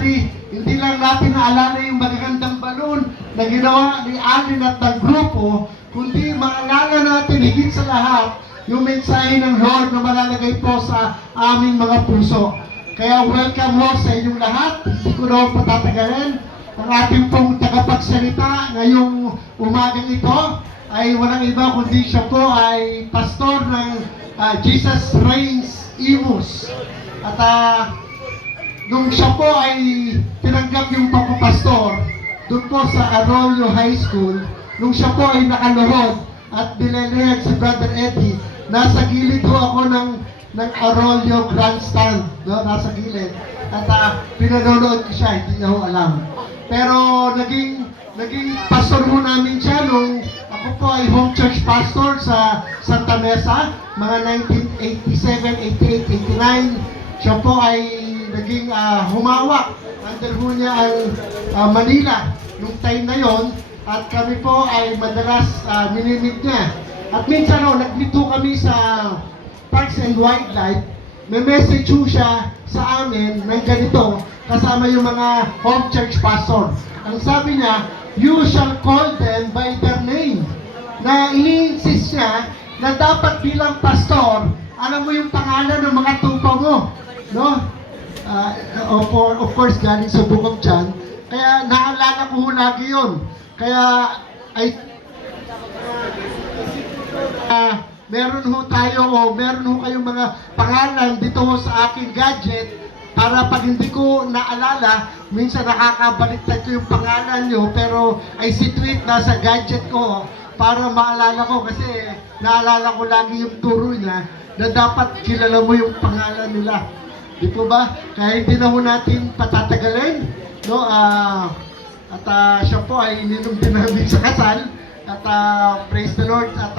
anniversary, hindi lang natin naalala yung magagandang balon na ginawa ni Alvin at ng grupo, kundi maalala natin higit sa lahat yung mensahe ng Lord na malalagay po sa aming mga puso. Kaya welcome ho sa inyong lahat. Hindi ko na patatagalin. Ang ating pong tagapagsalita ngayong umagang ito ay walang iba kundi siya po ay pastor ng Jesus Reigns Imus. At nung siya po ay tinanggap yung pagpapastor doon po sa Arroyo High School, nung siya po ay nakaluhod at nilelehag si Brother Eddie, nasa gilid ho ako ng Arroyo Grandstand, no? Nasa gilid. At pinanonood ko siya, hindi niya ho alam. Pero naging pastor ho namin siya nung ako po ay home church pastor sa Santa Mesa, mga 1987, 88, 89. Siya po ay naging humawak. Under ho niya ang Manila nung time na yon. At kami po ay madalas minimit niya. At minsan nag-meet ho kami sa Parks and Wildlife. May message ho siya sa amin ng ganito, kasama yung mga home church pastor. Ang sabi niya, you shall call them by their name. Na ini-insist niya na dapat bilang pastor, alam mo yung pangalan ng mga tupa mo. No? Of course, galing sa Book of John. Kaya naalala ko ho lagi yun. Kaya ay meron ho tayo o meron ho kayong mga pangalan dito ho sa aking gadget para pag hindi ko naalala, minsan nakakabaliktad ko yung pangalan nyo pero ay situate na sa gadget ko para maalala ko kasi naalala ko lagi yung turo niya na dapat kilala mo yung pangalan nila. Di po ba? Kaya hindi na ho natin patatagalin. No? At siya po ay ininom din namin sa kasal. At praise the Lord. At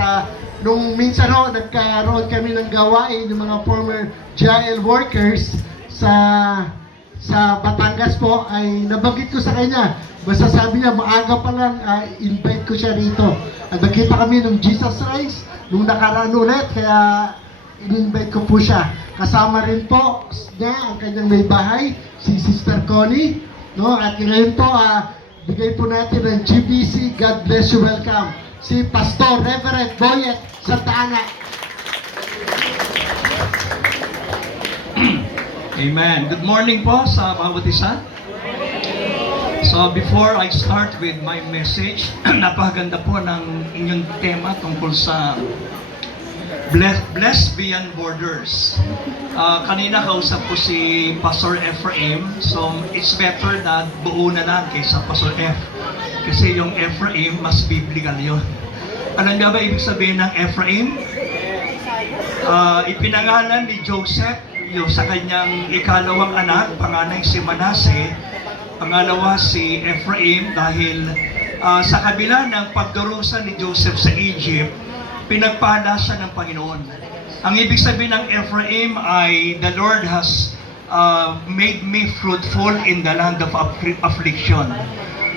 nung minsan ho, nagkaroon kami ng gawain ng mga former GIL workers sa Batangas po, ay nabanggit ko sa kanya. Basta sabi niya, maaga pa lang, invite ko siya rito. At nakita kami ng Jesus Rise, nung nakaraan ulit, kaya in-invite ko po siya. Kasama rin po niya ang kanyang may bahay, si Sister Connie. No? At ngayon po, bigay po natin ng GBC, God bless you, welcome. Si Pastor Reverend Boyet Santa Ana. Amen. Good morning po sa mga butisan. So before I start with my message, napakaganda po ng inyong tema tungkol sa Blessed Beyond Borders. Kanina kausap ko si Pastor Ephraim, so it's better na buo na lang kaysa Pastor F. Kasi yung Ephraim, mas biblical yun. Alam niyo ba ibig sabihin ng Ephraim? Ipinangalan ni Joseph yung sa kanyang ikalawang anak, panganay si Manasseh, pangalawa si Ephraim dahil sa kabila ng pagdurusa ni Joseph sa Egypt, pinagpala siya ng Panginoon. Ang ibig sabihin ng Ephraim ay the Lord has made me fruitful in the land of affliction.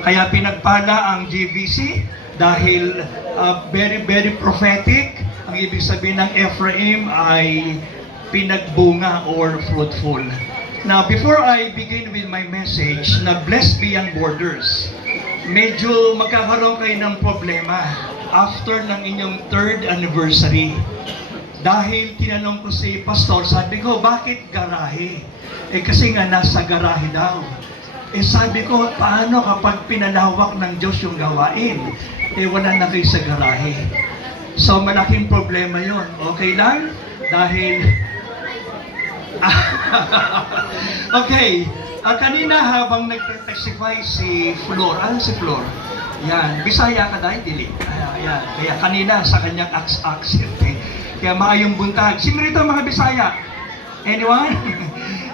Kaya pinagpala ang GVC dahil very prophetic. Ang ibig sabihin ng Ephraim ay pinagbunga or fruitful. Now, before I begin with my message na Blessed Beyond Borders, medyo magkakaroon kayo ng problema after ng inyong 3rd anniversary. Dahil tinanong ko si Pastor, sabi ko, bakit garahe? Kasi nga nasa garahe daw. Sabi ko, paano kapag pinalawak ng Diyos yung gawain? Wala na kayo sa garahe. So, malaking problema yon. Okay lang? Dahil okay. Kanina habang nagte-testify si Flor, si Flor? Yan, Bisaya ka dahil dili. Yan. Kaya kanina sa kanyang accent Kaya maayong buntag. Sino rito mga Bisaya? Anyone?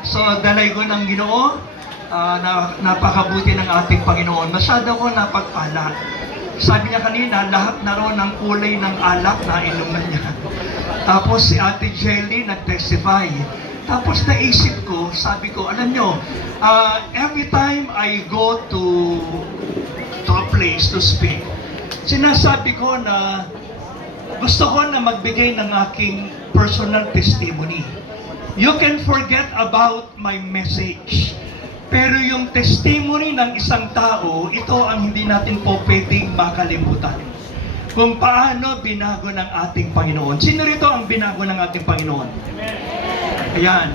So, dalay ko ng Ginoo, napakabuti ng ating Panginoon. Masyado ko napagpala. Sabi niya kanina, lahat na ron ng kulay ng alak na inuman niya. Tapos si Ate Jelly nag-testify. Tapos naisip ko, sabi ko, alam nyo, every time I go to a place to speak, sinasabi ko na gusto ko na magbigay ng aking personal testimony. You can forget about my message. Pero yung testimony ng isang tao, ito ang hindi natin po pwedeng makalimutan. Kung paano binago ng ating Panginoon. Sino rito ang binago ng ating Panginoon? Ayan.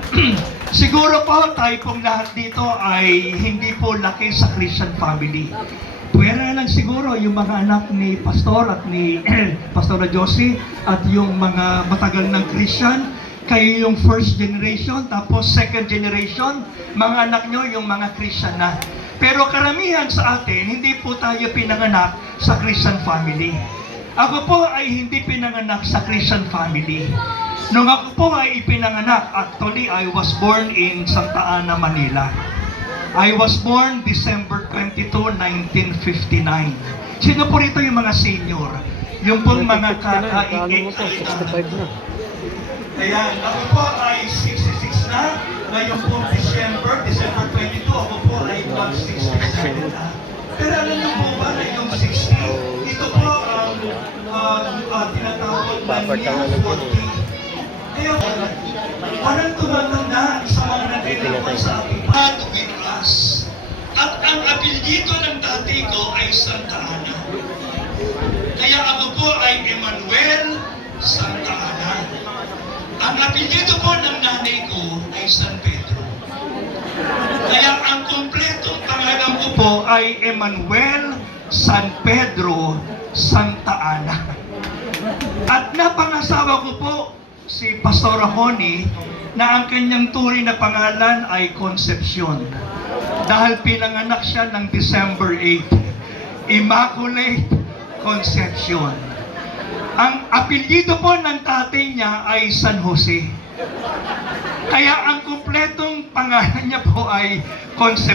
Siguro po tayo pong lahat dito ay hindi po laki sa Christian family. Pwera lang siguro yung mga anak ni Pastor at ni Pastora Josie at yung mga matagal ng Christian. Kayo yung first generation, tapos second generation, mga anak nyo yung mga Christian na. Pero karamihan sa atin, hindi po tayo pinanganak sa Christian family. Ako po ay hindi pinanganak sa Christian family. Nung ako po ay ipinanganak, actually I was born in Santa Ana, Manila. I was born December 22, 1959. Sino po rito yung mga senior? Yung pong mga kakaigit. Ayan, ako po ay 66 na. Ngayon po December 22, ako po ay 167 na. Pero alam niyo po ba na yung 60, ito po ang tinatawag na near 40. Kaya parang tumatanda sa mga nagtitipon sa ating to with us. At ang apelyido ng tatay ko ay Santa Ana. Kaya ako po ay Emmanuel Santa Ana. Ang apelyido po ng nanay ko ay San Pedro. Kaya ang kumpletong pangalan ko po ay Emmanuel San Pedro Santa Ana. At napangasawa ko po si Pastor Honey na ang kanyang tunay na pangalan ay Concepcion. Dahil pinanganak siya ng December 8. Immaculate Concepcion. Ang apelyido po ng tatay niya ay San Jose. Kaya ang kumpletong pangalan niya po ay Concepcion.